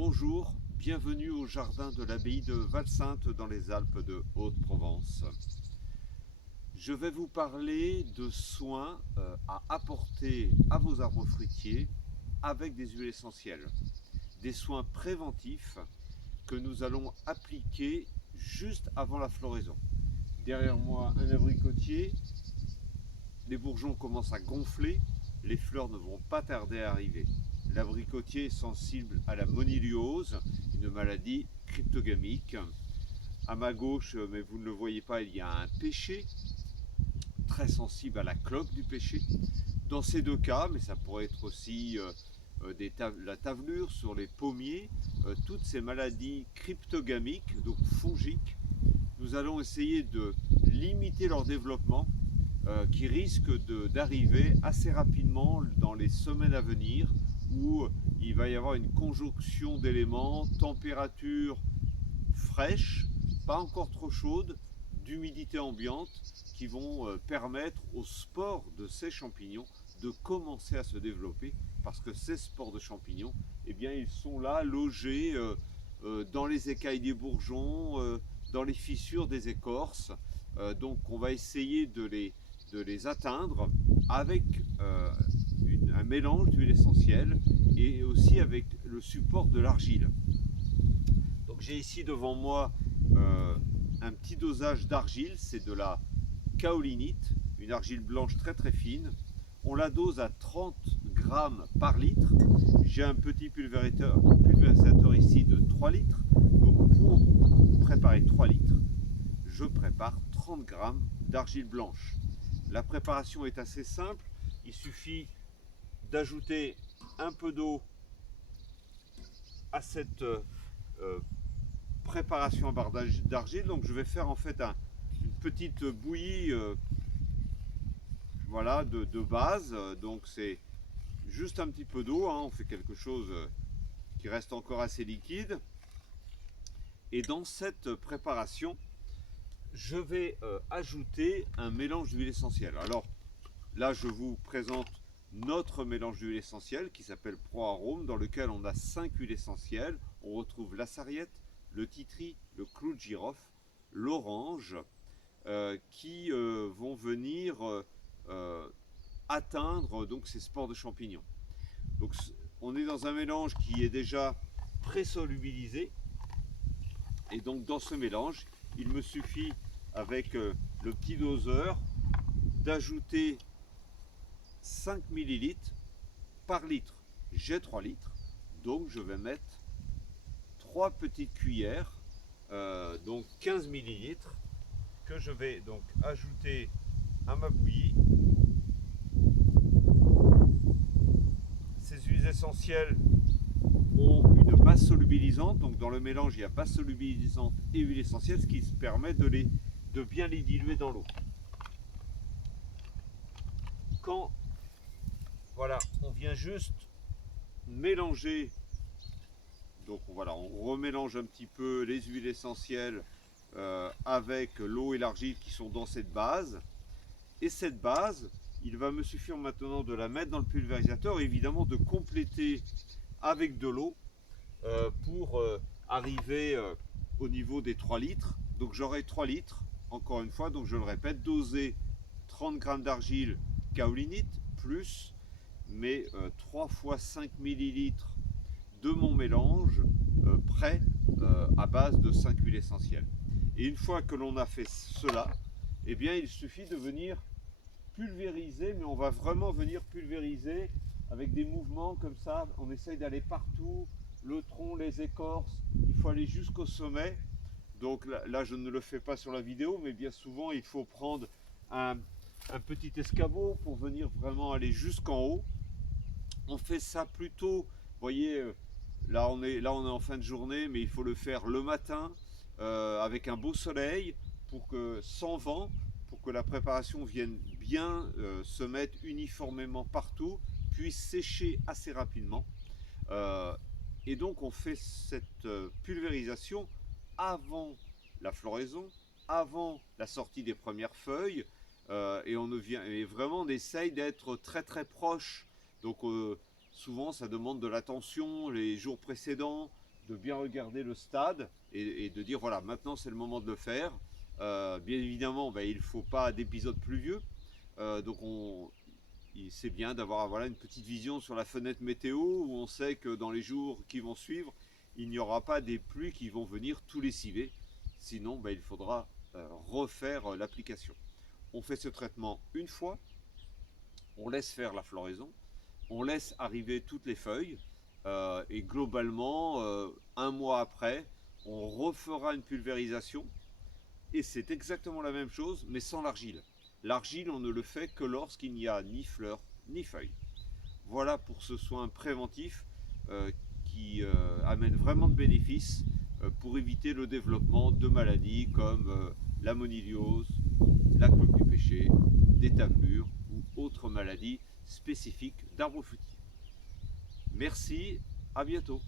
Bonjour, bienvenue au jardin de l'abbaye de Valsainte dans les Alpes de Haute-Provence. Je vais vous parler de soins à apporter à vos arbres fruitiers avec des huiles essentielles. Des soins préventifs que nous allons appliquer juste avant la floraison. Derrière moi, un abricotier. Les bourgeons commencent à gonfler, les fleurs ne vont pas tarder à arriver. L'abricotier est sensible à la moniliose, une maladie cryptogamique. À ma gauche, mais vous ne le voyez pas, il y a un pêcher, très sensible à la cloque du pêcher. Dans ces deux cas, mais ça pourrait être aussi la tavelure sur les pommiers, toutes ces maladies cryptogamiques, donc fongiques, nous allons essayer de limiter leur développement qui risque d'arriver assez rapidement dans les semaines à venir où il va y avoir une conjonction d'éléments, température fraîche, pas encore trop chaude, d'humidité ambiante qui vont permettre aux spores de ces champignons de commencer à se développer parce que ces spores de champignons, eh bien, ils sont là logés dans les écailles des bourgeons, dans les fissures des écorces. Donc on va essayer de les atteindre avec un mélange d'huile essentielle et aussi avec le support de l'argile. Donc j'ai ici devant moi un petit dosage d'argile, c'est de la kaolinite, une argile blanche très très fine. On la dose à 30 grammes par litre. J'ai un petit pulvérisateur ici de 3 litres. Donc pour préparer 3 litres, je prépare 30 grammes d'argile blanche. La préparation est assez simple, il suffit d'ajouter un peu d'eau à cette préparation à barre d'argile. Donc je vais faire en fait une petite bouillie voilà, de base. Donc c'est juste un petit peu d'eau, hein. On fait quelque chose qui reste encore assez liquide. Et dans cette préparation, je vais ajouter un mélange d'huile essentielle. Alors là, je vous présente notre mélange d'huile essentielle qui s'appelle Pro Arôme, dans lequel on a 5 huiles essentielles. On retrouve la sarriette, le titri, le clou de girofle, l'orange, qui vont venir atteindre donc ces spores de champignons. Donc on est dans un mélange qui est déjà pré-solubilisé, et donc dans ce mélange, il me suffit avec le petit doseur d'ajouter 5 ml par litre. J'ai 3 litres, donc je vais mettre 3 petites cuillères, donc 15 ml, que je vais donc ajouter à ma bouillie. Ces huiles essentielles ont une base solubilisante, donc dans le mélange il y a base solubilisante et huile essentielle, ce qui permet de bien les diluer dans l'eau. Quand voilà, on vient juste mélanger, donc voilà, on remélange un petit peu les huiles essentielles avec l'eau et l'argile qui sont dans cette base. Et cette base, il va me suffire maintenant de la mettre dans le pulvérisateur et évidemment de compléter avec de l'eau pour arriver au niveau des 3 litres. Donc j'aurai 3 litres, encore une fois, donc je le répète, doser 30 g d'argile kaolinite plus mes 3 fois 5 ml de mon mélange prêt à base de 5 huiles essentielles. Et une fois que l'on a fait cela, eh bien il suffit de venir pulvériser, mais on va vraiment venir pulvériser avec des mouvements comme ça. On essaye d'aller partout, le tronc, les écorces, il faut aller jusqu'au sommet. Donc là, je ne le fais pas sur la vidéo, mais bien souvent il faut prendre un petit escabeau pour venir vraiment aller jusqu'en haut. On fait ça plutôt, vous voyez, là on est en fin de journée, mais il faut le faire le matin avec un beau soleil, pour que, sans vent, pour que la préparation vienne bien se mettre uniformément partout, puisse sécher assez rapidement. Et donc on fait cette pulvérisation avant la floraison, avant la sortie des premières feuilles, et vraiment on essaye d'être très très proche. Donc souvent ça demande de l'attention les jours précédents, de bien regarder le stade et de dire voilà, maintenant c'est le moment de le faire. Bien évidemment, il ne faut pas d'épisodes pluvieux. Donc c'est bien d'avoir voilà, une petite vision sur la fenêtre météo où on sait que dans les jours qui vont suivre, il n'y aura pas des pluies qui vont venir tout lessiver. Sinon, il faudra refaire l'application. On fait ce traitement une fois, on laisse faire la floraison, on laisse arriver toutes les feuilles et globalement, un mois après, on refera une pulvérisation et c'est exactement la même chose mais sans l'argile. L'argile, on ne le fait que lorsqu'il n'y a ni fleurs ni feuilles. Voilà pour ce soin préventif qui amène vraiment de bénéfices pour éviter le développement de maladies comme la moniliose, la cloque du pêcher, des tablures ou autres maladies spécifiques d'arbres fruitiers. Merci, à bientôt.